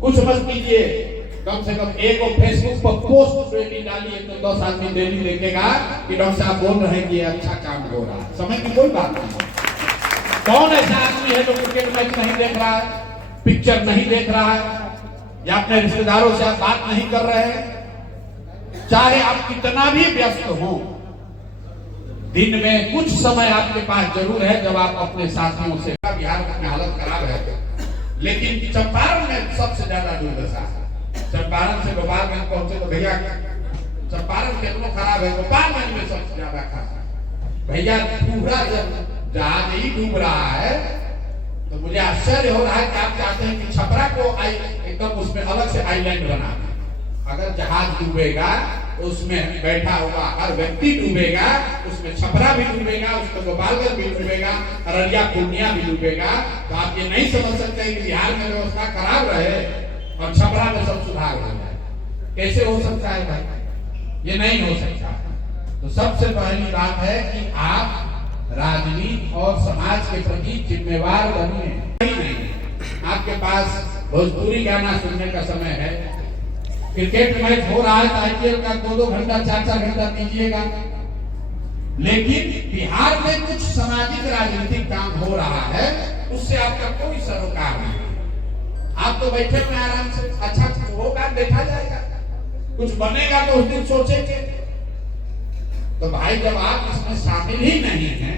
कुछ मत कीजिए, कम से कम एक और फेसबुक पर पोस्ट डेली डालिए तो 10 आदमी डेली देखेगा कि डॉक्टर साहब बोल रहे हैं कि अच्छा काम हो रहा है। समय की कोई बात नहीं। कौन ऐसा आदमी है जो क्रिकेट मैच नहीं देख रहा है, पिक्चर नहीं देख रहा है, या अपने रिश्तेदारों से आप बात नहीं कर रहे हैं? चाहे आप कितना भी व्यस्त हो, दिन में कुछ समय आपके पास जरूर है जब आप अपने साथियों से। बिहार में हालत खराब है, लेकिन चंपारण में सबसे ज्यादा दुर्दशा है। चंपारण से गोपालगंज पहुंचे तो भैया चंपारण कितना खराब है, गोपालगंज में सबसे ज्यादा खराब है। भैया पूरा जब जहाज ही डूब रहा है तो मुझे आश्चर्य हो रहा है कि आप चाहते हैं कि छपरा को एकदम उसमें अलग से आइलैंड बना दें। अगर जहाज डूबेगा तो उसमें बैठा हुआ हर व्यक्ति डूबेगा, उसमें छपरा भी डूबेगा, उसमें गोपालगंज भी डूबेगा, अररिया पूर्णिया भी डूबेगा। तो आप ये नहीं समझ सकते कि बिहार में व्यवस्था खराब रहे और छपरा में सब सुधार हो जाए। कैसे हो सकता है भाई? ये नहीं हो सकता। तो सबसे पहली बात है कि आप राजनीति और समाज के प्रति जिम्मेवार बनिए। आपके पास भोजपुरी गाना सुनने का समय है, क्रिकेट मैच हो रहा है तो आईपीएल का 2-2 घंटा 4-4 घंटा दीजिएगा। लेकिन बिहार में कुछ सामाजिक राजनीतिक काम हो रहा है, उससे आपका कोई सरोकार नहीं। आप तो बैठे में आराम से, अच्छा होगा देखा जाएगा, कुछ बनेगा तो उस दिन सोचेंगे। तो भाई जब आप इसमें शामिल ही नहीं हैं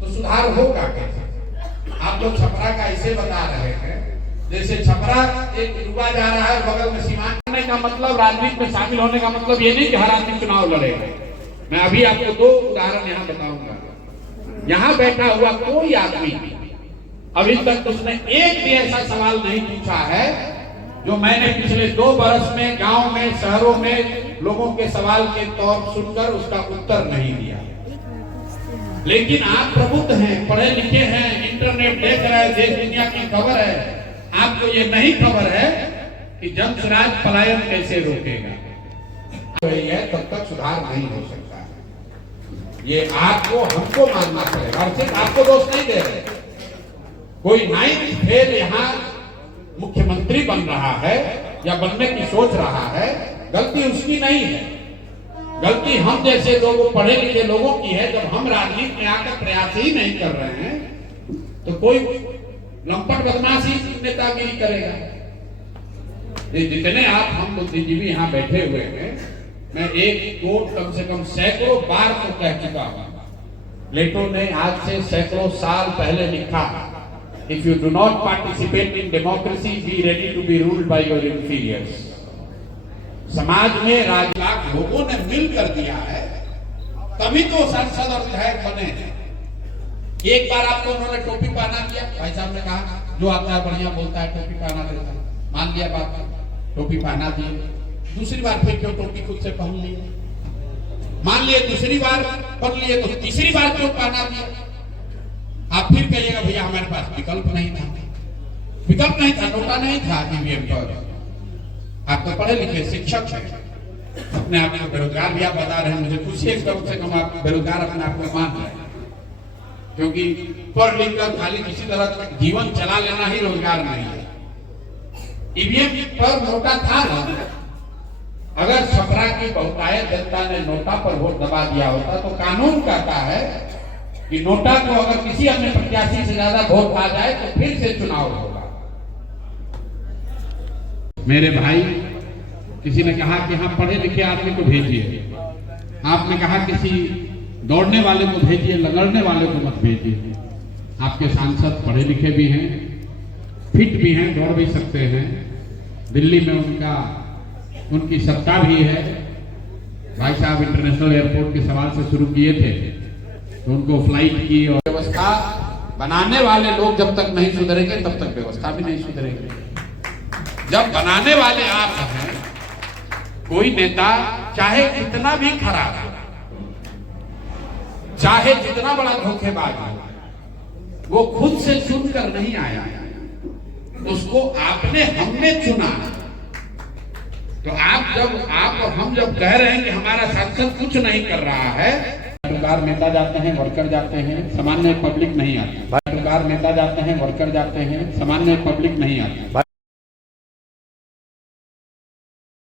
तो सुधार होगा कैसे? आप लोग छपरा का ऐसे बता रहे हैं जैसे छपरा एक डूबा जा रहा है, बगल में सीमांत का मतलब, राजनीति में शामिल होने का मतलब ये नहीं कि हर आदमी चुनाव लड़ेगा। मैं अभी आपको 2 उदाहरण यहाँ बताऊंगा। यहाँ बैठा हुआ कोई आदमी अभी तक उसने एक भी ऐसा सवाल नहीं पूछा है जो मैंने पिछले 2 बरस में गांव में शहरों में लोगों के सवाल के तौर सुनकर उसका उत्तर नहीं दिया। लेकिन आप प्रबुद्ध हैं, पढ़े लिखे हैं, इंटरनेट देख रहे हैं, देश दुनिया की खबर है। आपको ये नहीं खबर है कि जमशराज पलायन कैसे रोकेगा, तब तक सुधार नहीं हो सकता। ये आपको हमको मानना पड़ेगा, और सिर्फ आपको दोष नहीं दे रहे। कोई 9th फेल यहाँ मुख्यमंत्री बन रहा है या बनने की सोच रहा है, गलती उसकी नहीं है, गलती हम जैसे लोगों, पढ़े लिखे लोगों की है। जब हम राजनीति में आकर प्रयास ही नहीं कर रहे हैं तो कोई लंपट बदमाशी नेतागिरी करेगा। ये जितने आप हम बुद्धिजीवी यहाँ बैठे हुए हैं, मैं एक कोट कम से कम सैकड़ों बार तो कह चुका हूं। प्लेटो ने आज से सैकड़ों साल पहले लिखा, if you do not participate in democracy be ready to be ruled by your inferiors. समाज में राजलाख लोगों ने मिल कर दिया है, तभी तो सांसद और विधायक बने हैं। एक बार आपको उन्होंने टोपी पहना दिया, भाई साहब ने कहा जो आता है बढ़िया बोलता है टोपी पहना देता है, मान लिया बात, टोपी पहना दिए। दूसरी बार फिर क्यों टोपी खुद से पहन ली, मान लिए दूसरी बार पहन लिए, तो तीसरी बार क्यों पहना दिया? आप फिर कहिएगा भैया हमारे पास विकल्प नहीं था। विकल्प नहीं था, नोटा नहीं था ईवीएम पर। आप तो पढ़े लिखे शिक्षक हैं, अपने आप को बेरोजगार भी आप बता रहे हैं। मुझे खुशी है कम से कम आप बेरोजगार अपने आप को मान रहे हैं, क्योंकि पढ़ लिख कर खाली किसी तरह जीवन चला लेना ही रोजगार नहीं है। ईवीएम पर नोटा था ना, अगर छपरा की बहुतायत जनता ने नोटा पर वोट दबा दिया होता तो कानून कहता है कि नोटा को अगर किसी अन्य प्रत्याशी से ज्यादा वोट आ जाए तो फिर से चुनाव होगा। मेरे भाई, किसी ने कहा कि हाँ पढ़े लिखे आदमी को भेजिए, आपने कहा किसी दौड़ने वाले को भेजिए, लगड़ने वाले को मत भेजिए। आपके सांसद पढ़े लिखे भी हैं, फिट भी हैं, दौड़ भी सकते हैं। दिल्ली में उनकी सत्ता भी है। भाई साहब इंटरनेशनल एयरपोर्ट के सवाल से शुरू किए थे तो उनको फ्लाइट की और व्यवस्था बनाने वाले लोग जब तक नहीं सुधरेंगे तब तक व्यवस्था भी नहीं सुधरेगी। जब बनाने वाले आप हैं, कोई नेता चाहे कितना भी खराब हो, चाहे जितना बड़ा धोखेबाज हो, वो खुद से चुनकर नहीं आया, उसको हमने चुना। तो आप और हम जब कह रहे हैं कि हमारा सांसद कुछ नहीं कर रहा है, सरकार नेता जाते हैं, वर्कर जाते हैं, सामान्य पब्लिक नहीं आती। सरकार नेता जाते हैं, वर्कर जाते हैं, सामान्य पब्लिक नहीं आती।